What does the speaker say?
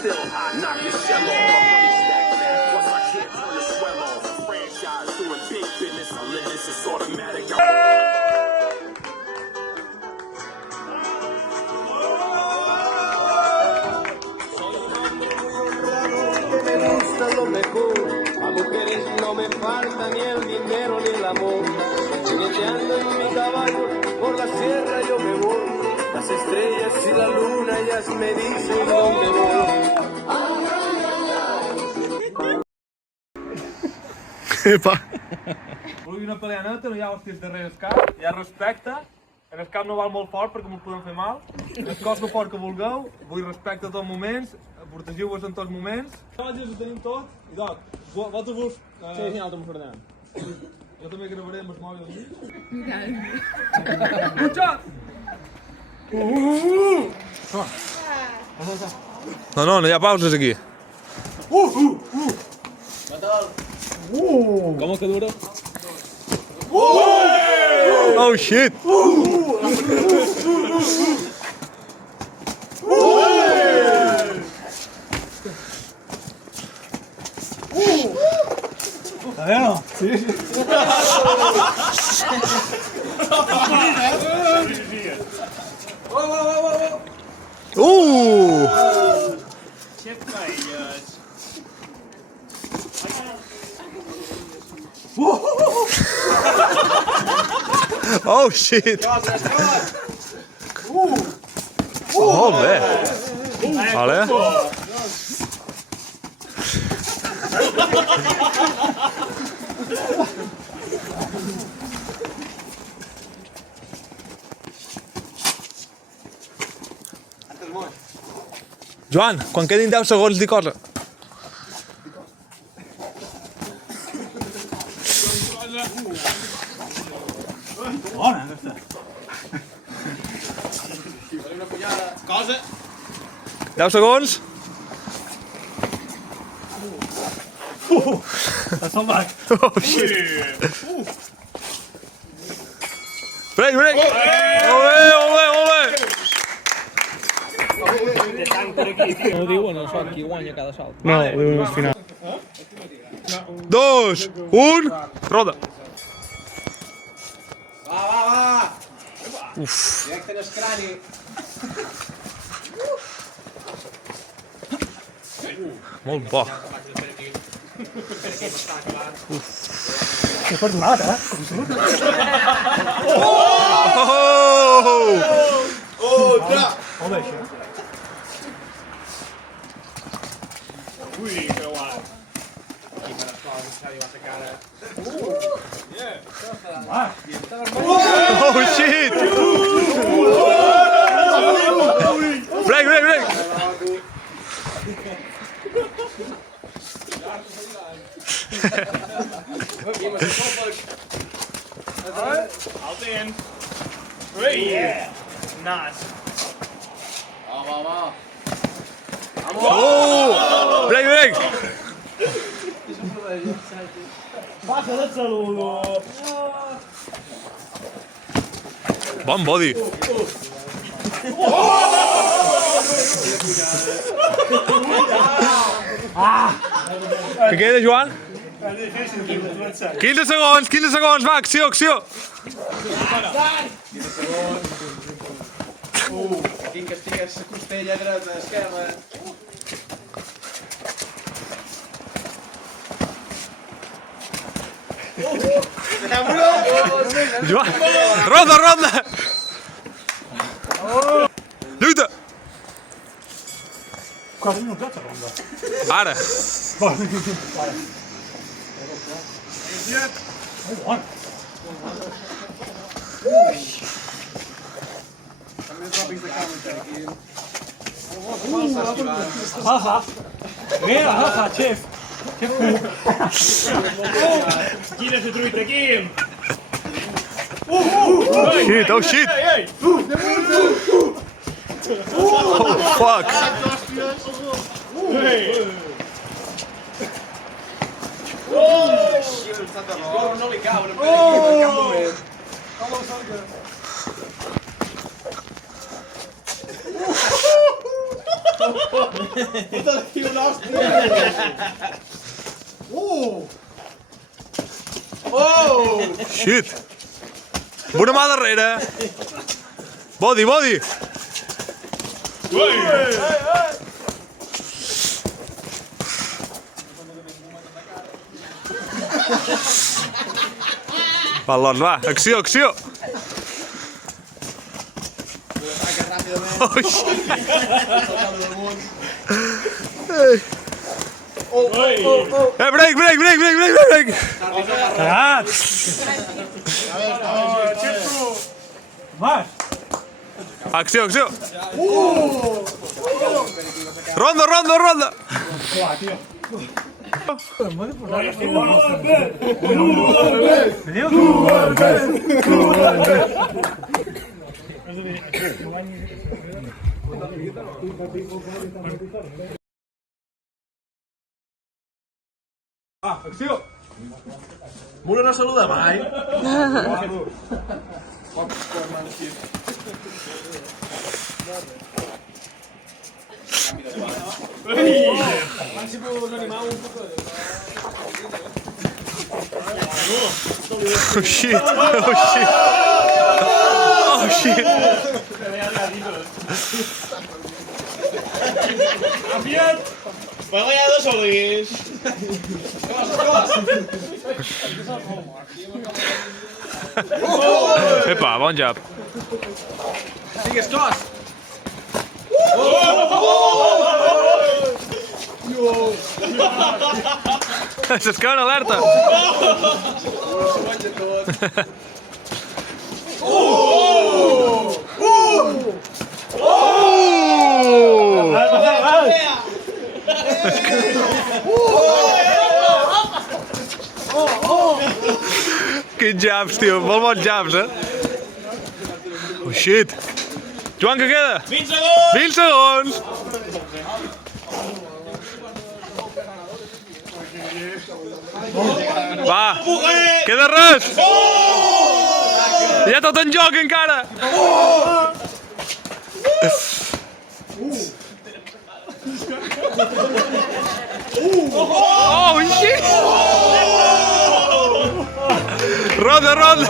still high, knock your shell off. My money stacked man, plus I can't turn the swell off. A franchise doing big business, I live this, it's automatic. Lo mejor, a mujeres no me falta ni el dinero ni el amor. Jineteando en mi caballo, por la sierra yo me voy. Las estrellas y la luna ellas me dicen dónde voy. Vulgui una pelea neta, no hi ha hòsties darrere el cap, hi ha respecte. En el cap no val molt fort perquè m'ho podem fer mal. En el cos no fort que vulgueu, vull respecte a tots moments, protegiu-vos en tots moments. Imatges ho tenim tot, i Doc, vosaltres vos... Sí, sí, nosaltres m'ho farem. Jo també gravaré amb els mòbils amics. Puta! No, no hi ha pauses aquí. Com que dura? Oh shit! Oh shit! Oh, bé! Vale. Joan, quan quedin 10 segons, di cosa. Bona, aquesta. Cosa. 10 segons. T'has salvat. Oh shit! Break, break! Olé, olé, olé! No ho diuen, no sap qui guanya cada salt. No, ho diuen al final. 2, 1, roda! Va, va, va! Uf! Directe en el crani. Molt bo. T'he perdonat, eh? Oh! Otra! On deixa? Ui, que guai. Aquí me les coses, s'ha dit la cara. Oh shit! Break, break, break! Alt in. Yeah. Nice. Va, va, va. Oh! Break, break! Passa de saludo. Bon body. Què queda, Joan? 15 segons, va, acció, acció! Aquí que estigues costella dreta, esquerra. Joan, roda, roda! Lluita! 4 minuts, la ronda. Ara! Mira, haha, chef. Quina és la truita, Quim? Shit, oh shit! Oh fuck! No li cau, no pega aquí en cap moment. Shit. Amb una mà darrere. Body, body. Va, Lot, va. Acció, acció. Oh, shit. Break, break, break, break, break, break. Cagat! Vas! Acció, acció. Ronda, ronda, ronda. Acció! Muro no saluda mai. Oh, shit. Oh, shit. Oh, shit. Va guanyar 2 olis. Epa, bon job. Sigues cos. S'escau una alerta. Quins jabs, tio. Molt bons jabs, eh? Oh, shit. Joan, què queda? 20 segons. 20 segons. Va, queda res. Hi ha tot en joc encara. Oh, shit. Ronda, ronda.